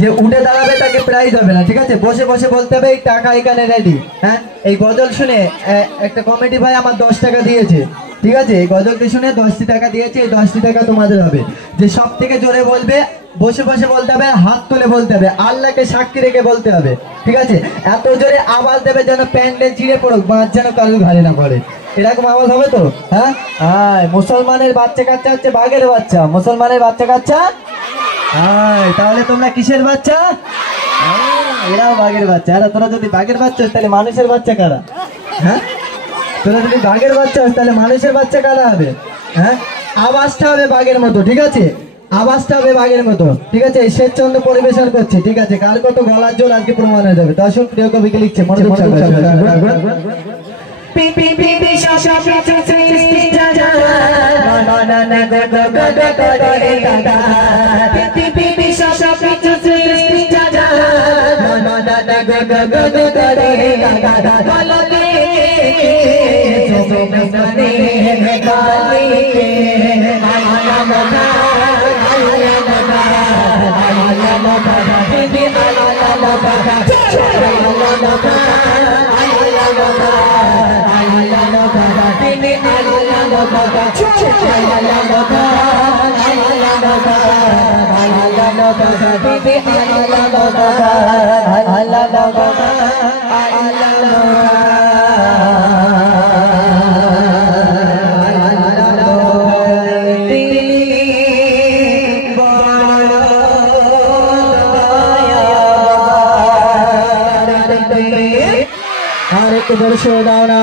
যে উঠে দাঁড়াবে তাকে প্রাইজ হবে না, ঠিক আছে? বসে বসে বলতে হবে এই টাকা এখানে রেডি। হ্যাঁ, এই গজল শুনে একটা কমিটি ভাই আমার 10 টাকা দিয়েছে, ঠিক আছে? এই গজলটি শুনে 10টি টাকা দিয়েছে, এই 10টি টাকা তোমাদের হবে। যে সব থেকে জোরে বলবে, বসে বসে বলতে হবে, হাত তুলে বলতে হবে, আল্লাহকে সাক্ষী রেখে বলতে হবে, ঠিক আছে? এত জোরে আওয়াজ দেবে যেন প্যান্ডেল চিড়ে পড়ুক, বাঁশ যেন কারোর ঘাড়ে না পড়ে, এরকম আওয়াজ হবে তো? হ্যাঁ, মুসলমানের বাচ্চা কাচ্চা হচ্ছে বাঘের বাচ্চা, মুসলমানের বাচ্চা কাচ্চা। তাহলে তোমরা কিসের বাচ্চা? এরাও বাঘের বাচ্চা। আর তোরা যদি বাঘের বাচ্চা তাহলে মানুষের বাচ্চা কারা? হ্যাঁ, তোরা যদি বাঘের বাচ্চা তাহলে মানুষের বাচ্চা কারা হবে? হ্যাঁ, আওয়াজটা হবে বাঘের মতো, ঠিক আছে? আওয়াজটা হবে বাঘের মতো, ঠিক আছে? শেষচন্দ্র পরিবেশন করছে, ঠিক আছে? কার কত গলার জোর আজকে প্রমাণ হয়ে যাবে। তো আসুন, প্রিয় কবিকে লিখছে, মনোযোগ Allah আর একটু জোরে দাও না